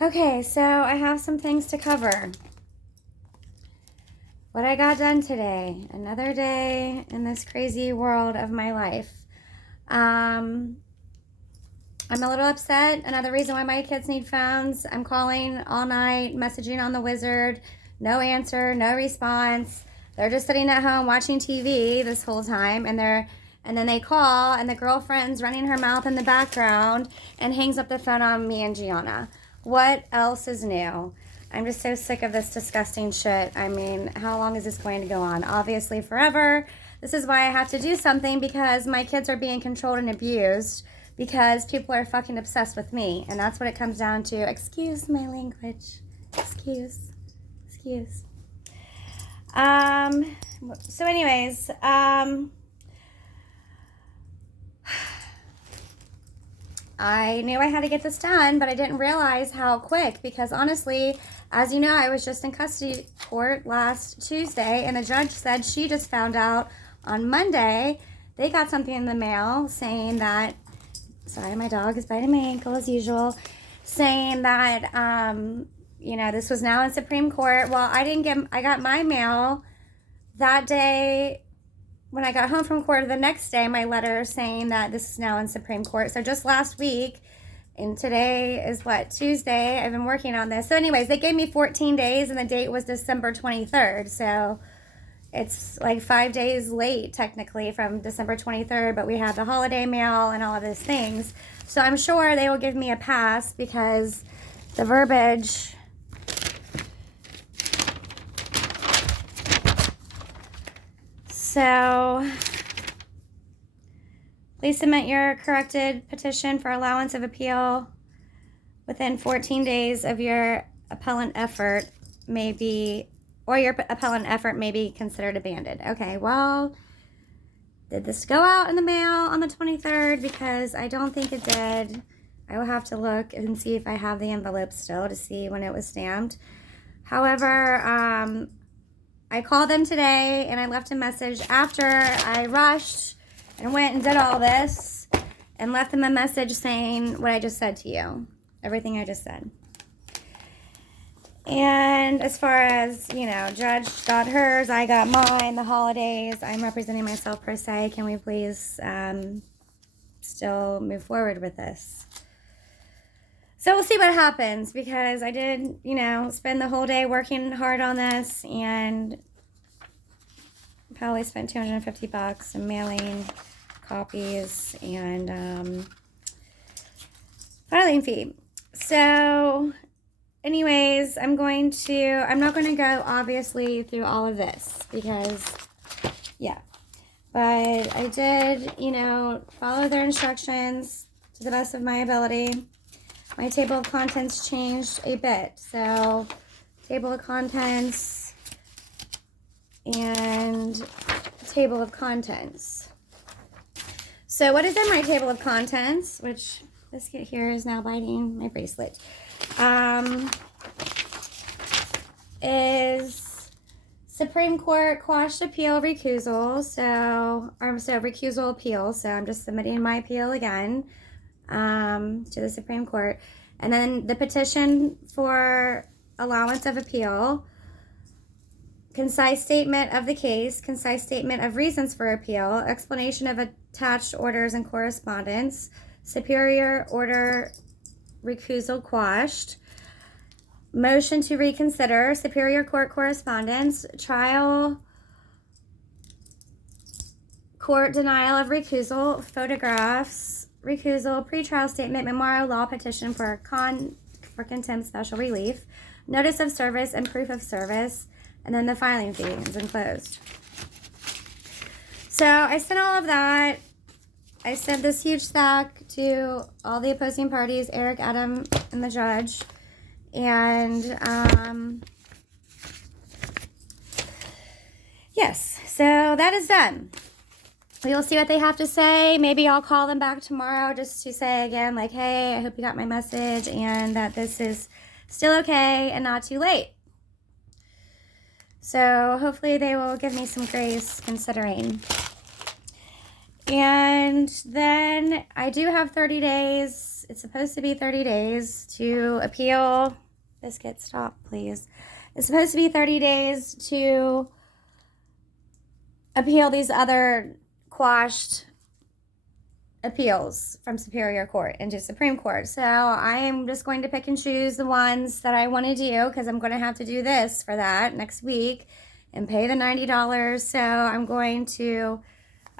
Okay, so I have some things to cover. What I got done today. Another day in this crazy world of my life. I'm a little upset. Another reason why my kids need phones. I'm calling all night, messaging on the wizard. No answer, no response. They're just sitting at home watching TV this whole time, and then they call, and the girlfriend's running her mouth in the background and hangs up the phone on me and Gianna. What else is new? I'm just so sick of this disgusting shit. I mean, how long is this going to go on? Obviously forever. This is why I have to do something, because my kids are being controlled and abused because people are fucking obsessed with me. And that's what it comes down to. Excuse my language. Excuse. So anyways, I knew I had to get this done, but I didn't realize how quick, because honestly, as you know, I was just in custody court last Tuesday, and the judge said she just found out on Monday they got something in the mail saying that, sorry, my dog is biting my ankle as usual, saying that, this was now in Supreme Court. Well, I got my mail that day. When I got home from court the next day, my letter saying that this is now in Supreme Court. So just last week, and today is Tuesday, I've been working on this. So anyways, they gave me 14 days, and the date was December 23rd. So it's like 5 days late, technically, from December 23rd, but we had the holiday mail and all of those things. So I'm sure they will give me a pass, because the verbiage... So, please submit your corrected petition for allowance of appeal within 14 days of your appellant effort your appellant effort may be considered abandoned. Okay, well, did this go out in the mail on the 23rd? Because I don't think it did. I will have to look and see if I have the envelope still to see when it was stamped. However, I called them today, and I left a message after I rushed and went and did all this, and left them a message saying what I just said to you, everything I just said. And as far as, Judge got hers, I got mine, the holidays, I'm representing myself per se. Can we please still move forward with this? So we'll see what happens, because I did, spend the whole day working hard on this, and probably spent $250 in mailing copies and filing fee. So anyways, I'm not going to go obviously through all of this, because but I did, follow their instructions to the best of my ability. My table of contents changed a bit. So, table of contents and table of contents. So, what is in my table of contents, which biscuit here is now biting my bracelet, is Supreme Court quashed appeal recusal. So recusal appeal. So, I'm just submitting my appeal again to the Supreme Court. And then the petition for allowance of appeal, concise statement of the case, concise statement of reasons for appeal, explanation of attached orders and correspondence, superior order recusal quashed, motion to reconsider, superior court correspondence, trial court denial of recusal, photographs, recusal, pretrial statement, memorial law petition for contempt special relief, notice of service and proof of service, and then the filing fee is enclosed. So I sent all of that. I sent this huge stack to all the opposing parties, Eric, Adam, and the judge. And yes, so that is done. We'll see what they have to say. Maybe I'll call them back tomorrow just to say again, like, hey, I hope you got my message and that this is still okay and not too late. So hopefully they will give me some grace considering. And then I do have 30 days it's supposed to be 30 days to appeal. Biscuit, stop, please. It's supposed to be 30 days to appeal these other quashed appeals from Superior Court into Supreme Court. So I am just going to pick and choose the ones that I want to do, because I'm going to have to do this for that next week and pay the $90. So I'm going to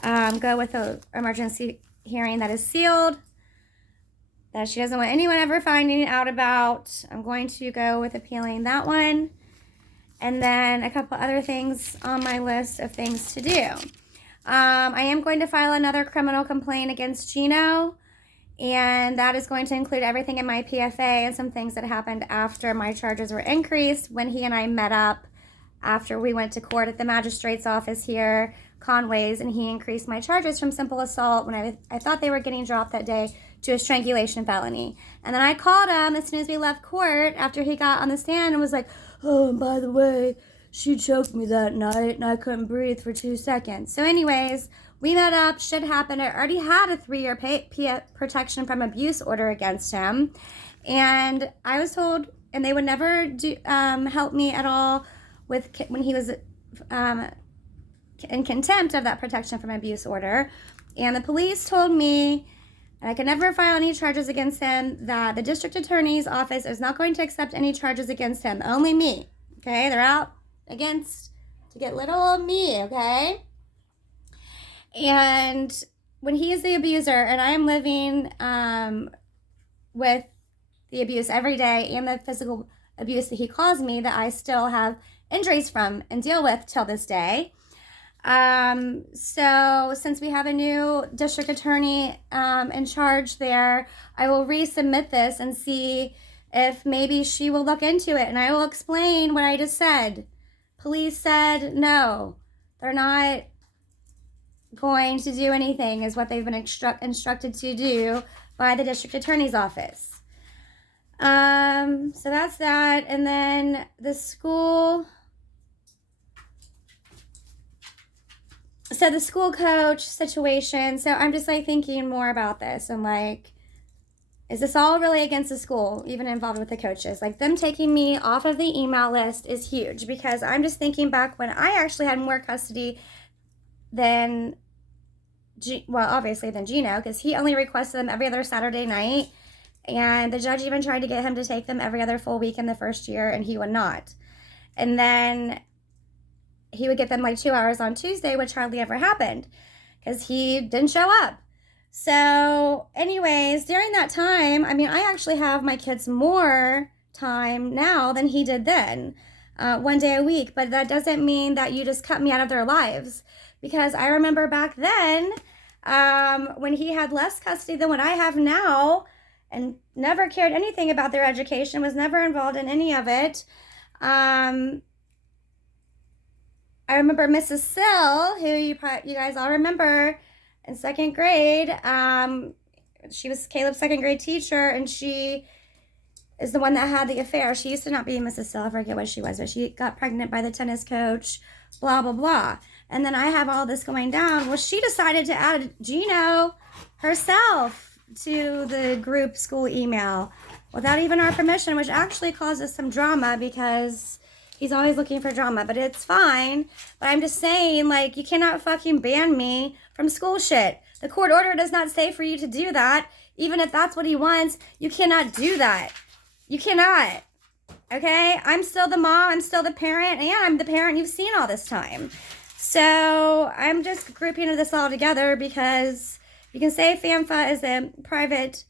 go with an emergency hearing that is sealed, that she doesn't want anyone ever finding out about. I'm going to go with appealing that one. And then a couple other things on my list of things to do. I am going to file another criminal complaint against Gino, and that is going to include everything in my PFA and some things that happened after my charges were increased, when he and I met up after we went to court at the magistrate's office here, Conway's, and he increased my charges from simple assault, when I thought they were getting dropped that day, to a strangulation felony. And then I called him as soon as we left court after he got on the stand and was like, oh, and by the way, she choked me that night and I couldn't breathe for 2 seconds. So anyways, we met up, shit happened. I already had a 3-year protection from abuse order against him. And I was told, and they would never help me at all with when he was in contempt of that protection from abuse order. And the police told me, and I could never file any charges against him, that the district attorney's office is not going to accept any charges against him. Only me, okay? They're out to get little old me, okay? And when he is the abuser, and I am living with the abuse every day and the physical abuse that he caused me, that I still have injuries from and deal with till this day. So since we have a new district attorney in charge there, I will resubmit this and see if maybe she will look into it, and I will explain what I just said. Police said no, they're not going to do anything, is what they've been instructed to do by the district attorney's office. So that's that. And then the school. So the school coach situation. So I'm just like thinking more about this, and like, is this all really against the school, even involved with the coaches? Like, them taking me off of the email list is huge, because I'm just thinking back when I actually had more custody than, obviously than Gino, because he only requested them every other Saturday night, and the judge even tried to get him to take them every other full week in the first year, and he would not. And then he would get them like 2 hours on Tuesday, which hardly ever happened, because he didn't show up. So anyways, during that time, I mean, I actually have my kids more time now than he did then, 1 day a week. But that doesn't mean that you just cut me out of their lives, because I remember back then when he had less custody than what I have now, and never cared anything about their education, was never involved in any of it. I remember Mrs. Sill, who you guys all remember, in second grade. She was Caleb's second grade teacher, and she is the one that had the affair. She used to not be Mrs. Sill, I forget what she was, but she got pregnant by the tennis coach, blah, blah, blah. And then I have all this going down. Well, she decided to add Gino herself to the group school email without even our permission, which actually causes some drama, because he's always looking for drama, but it's fine. But I'm just saying, like, you cannot fucking ban me from school shit. The court order does not say for you to do that. Even if that's what he wants, you cannot do that. You cannot. Okay? I'm still the mom, I'm still the parent, and I'm the parent you've seen all this time. So I'm just grouping this all together, because you can say FAMFA is a private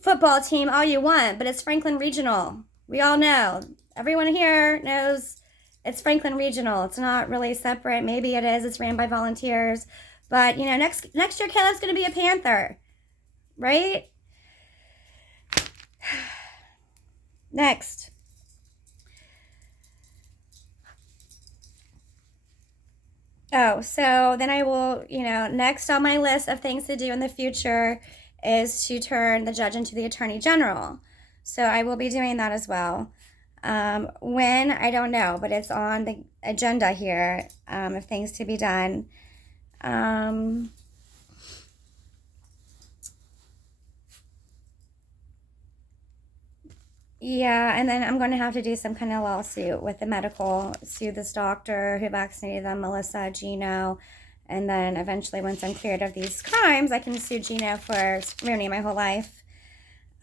football team all you want, but it's Franklin Regional. We all know. Everyone here knows it's Franklin Regional. It's not really separate. Maybe it is. It's ran by volunteers. But, you know, next year Caleb's going to be a Panther. Right? Next. Oh, so then I will, you know, next on my list of things to do in the future is to turn the judge into the attorney general. So I will be doing that as well. When, I don't know, but it's on the agenda here of things to be done. Yeah, and then I'm going to have to do some kind of lawsuit with the medical, sue this doctor who vaccinated them, Melissa, Gino, and then eventually, once I'm cleared of these crimes, I can sue Gino for ruining my whole life.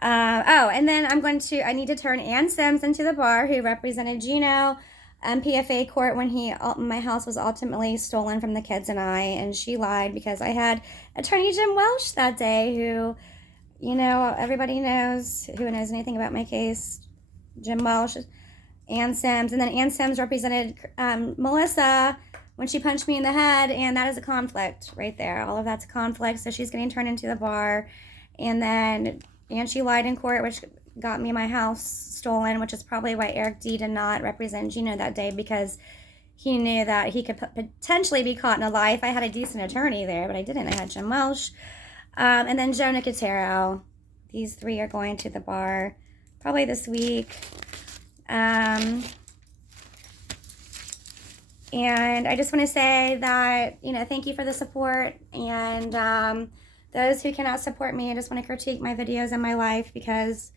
Oh, and then I need to turn Ann Sims into the bar, who represented Gino PFA court when my house was ultimately stolen from the kids and I, and she lied because I had attorney Jim Welsh that day, who, everybody knows, who knows anything about my case. Jim Welsh, Ann Sims, and then Ann Sims represented Melissa when she punched me in the head, and that is a conflict right there. All of that's a conflict, so she's getting turned into the bar, and she lied in court, which got me my house stolen, which is probably why Eric D did not represent Gino that day, because he knew that he could potentially be caught in a lie if I had a decent attorney there, but I didn't. I had Jim Welsh. And then Joe Nicotero. These three are going to the bar probably this week. And I just want to say that, thank you for the support. And those who cannot support me, I just want to critique my videos and my life, because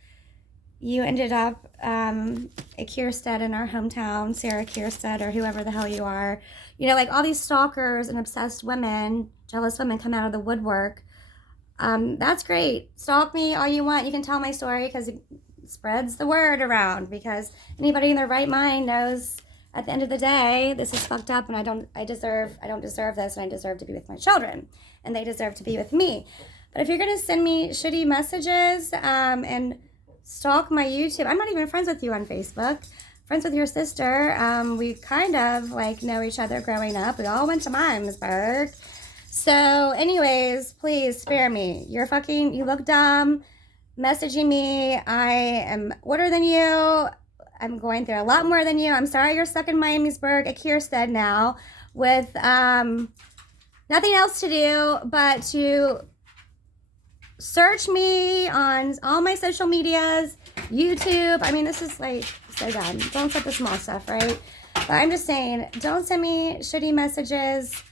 you ended up at Kierstead in our hometown, Sarah Kierstead, or whoever the hell you are. Like all these stalkers and obsessed women, jealous women come out of the woodwork. That's great. Stalk me all you want. You can tell my story, because it spreads the word around, because anybody in their right mind knows at the end of the day, this is fucked up, and I don't deserve this, and I deserve to be with my children, and they deserve to be with me. But if you're going to send me shitty messages and stalk my YouTube, I'm not even friends with you on Facebook. Friends with your sister. We kind of know each other growing up. We all went to Miamisburg. So anyways, please spare me. You look dumb messaging me. I am older than you. I'm going through a lot more than you. I'm sorry you're stuck in Miamisburg at Kierstead now with nothing else to do but to search me on all my social medias, YouTube. I mean, this is so bad. Don't set the small stuff, right? But I'm just saying, don't send me shitty messages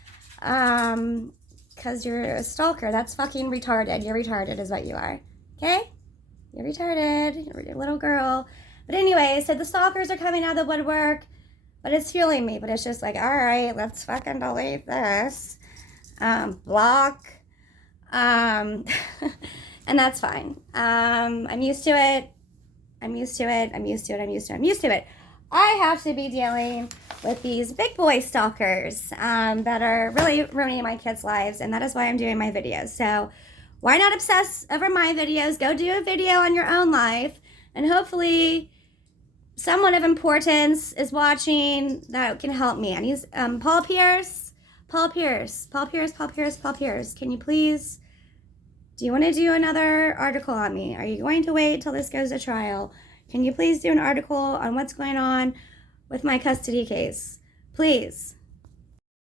because you're a stalker. That's fucking retarded. You're retarded is what you are. Okay? You're retarded. You're a little girl. But anyway, so the stalkers are coming out of the woodwork, but it's fueling me. But it's just all right, let's fucking delete this. Block. And that's fine. I'm used to it. I have to be dealing with these big boy stalkers that are really ruining my kids' lives, and that is why I'm doing my videos. So why not obsess over my videos? Go do a video on your own life, and hopefully someone of importance is watching that can help me. I need Paul Pierce. Can you please? Do you want to do another article on me? Are you going to wait till this goes to trial? Can you please do an article on what's going on with my custody case? Please.